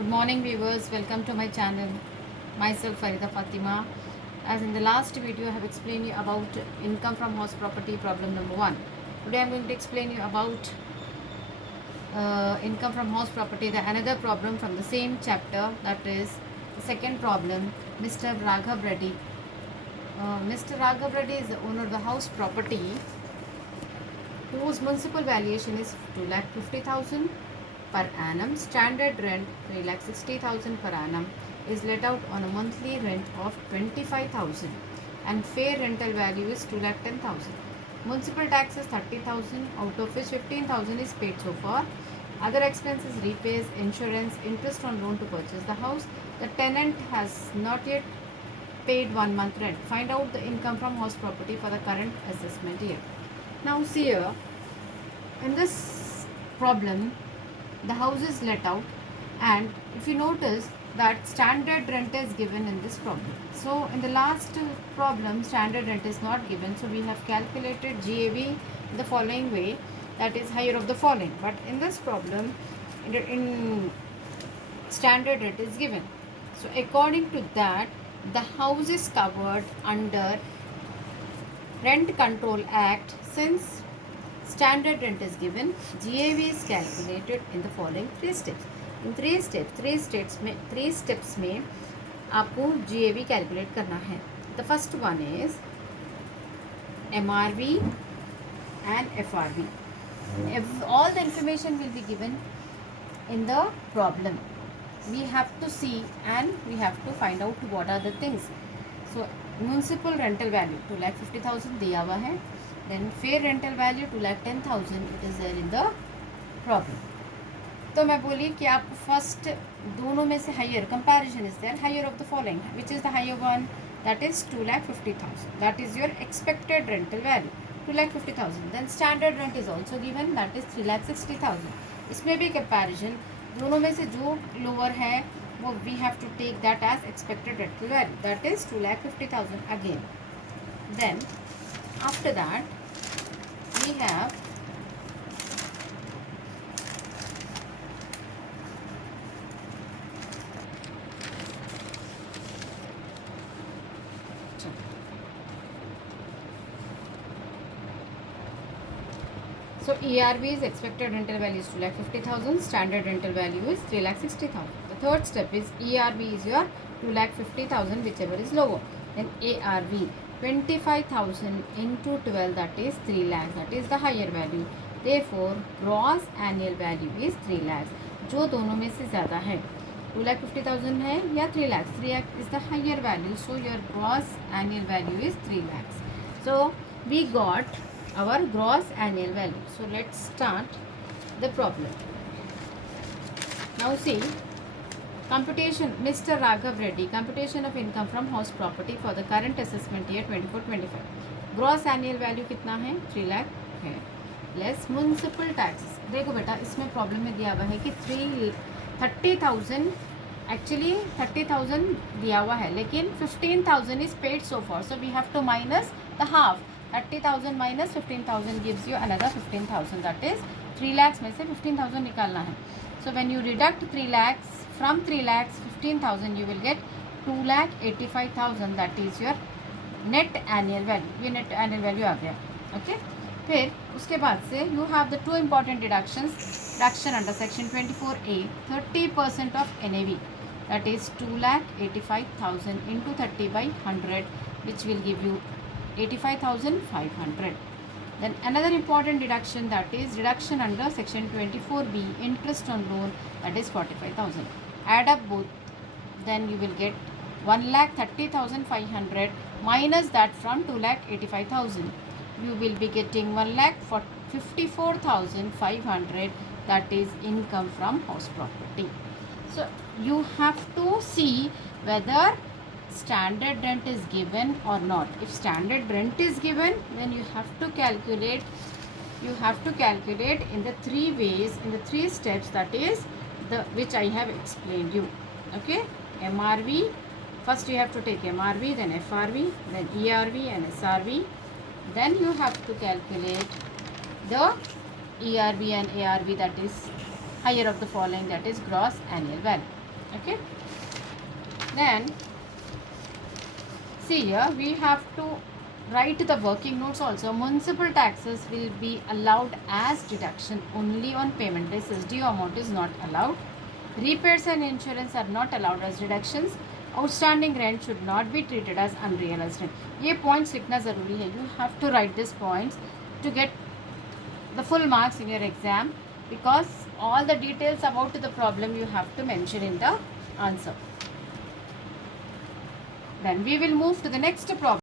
Good morning viewers, welcome to my channel. Myself Farida Fatima. As in the last video I have explained you about income from house property problem number 1. Today I am going to explain you about income from house property, the another problem from the same chapter, that is the second problem. Mr. Raghav Reddy. Mr. Raghav Reddy is the owner of the house property whose municipal valuation is 2,50,000 per annum. Standard rent 3,60,000 per annum is let out on a monthly rent of 25,000 and fair rental value is 2,10,000. Municipal taxes 30,000, out of which 15,000 is paid so far. Other expenses, repairs, insurance, interest on loan to purchase the house. The tenant has not yet paid 1 month rent. Find out the income from house property for the current assessment year. Now see here, in this problem, the house is let out, and if you notice that standard rent is given in this problem. So in the last problem, standard rent is not given, so we have calculated GAV in the following way, that is higher of the following. But in this problem, in standard rent is given. So according to that, the house is covered under Rent Control Act. Since standard rent is given, GAV is calculated in the following 3 steps. In 3 steps में आपको GAV calculate करना है. The first one is MRV and FRV. All the information will be given in the problem. We have to see and we have to find out what are the things. So municipal rental value 2,50,000 दिया हुआ है. Then fair rental value 2,10,000 it is there in the problem. तो मैं बोली कि आप first दोनों में से higher comparison is there, higher of the following, which is the higher one, that is 2,50,000. That is your expected rental value 2,50,000. Then standard rent is also given, that is 3,60,000. इसमें भी कंपैरिजन, दोनों में से जो lower है वो we have to take that as expected rental value, that is 2,50,000 again. Then after that we have so ERV is expected rental value is 2,50,000, standard rental value is 3,60,000. The third step is ERV is your 2,50,000 whichever is lower. Then ARV 25,000 into 12, that is 3 lakhs, that is the higher value. Therefore gross annual value is 3 lakhs. जो दोनों में से ज़्यादा है, 2,50,000 है या 3 lakhs. 3 lakhs is the higher value, so your gross annual value is 3 lakhs. So we got our gross annual value. So let's start the problem. Now see, computation, Mr. Raghav Reddy, computation of income from house property for the current assessment year 24-25. Gross annual value कितना है, 3 लाख है, less municipal taxes. देखो बेटा, इसमें problem में दिया हुआ है कि 30,000, एक्चुअली 30,000 दिया हुआ है, लेकिन 15,000 is paid so far, so we have to minus the half. 30,000 minus 15,000 gives you another 15,000, that is 3 lakhs में से 15,000 निकालना है. So when you deduct 3 lakhs from 3 lakhs 15,000, you will get 2,85,000, that is your net annual value. ये net annual value आ गया. Okay, फिर उसके बाद से you have the two important deductions. Deduction under section 24A, 30% of NAV, that is 2,85,000 into 30 by 100, which will give you 85,500. Then another important deduction, that is deduction under section 24B, interest on loan, that is 45,000. Add up both, then you will get 1,30,500 minus that from 2,85,000. You will be getting 1,54,500, that is income from house property. So you have to see whether standard rent is given or not. If standard rent is given, then you have to calculate in the 3 ways, in the 3 steps, that is the which I have explained you. Okay, MRV, first you have to take MRV, then FRV, then ERV and SRV. Then you have to calculate the ERV and ARV, that is higher of the following, that is gross annual value. Okay. Then see here we have to write the working notes also. Municipal taxes will be allowed as deduction only on payment basis. Due amount is not allowed. Repairs and insurance are not allowed as deductions. Outstanding rent should not be treated as unrealized rent. ये points लिखना ज़रूरी है. You have to write these points to get the full marks in your exam, because all the details about the problem you have to mention in the answer. Then we will move to the next problem.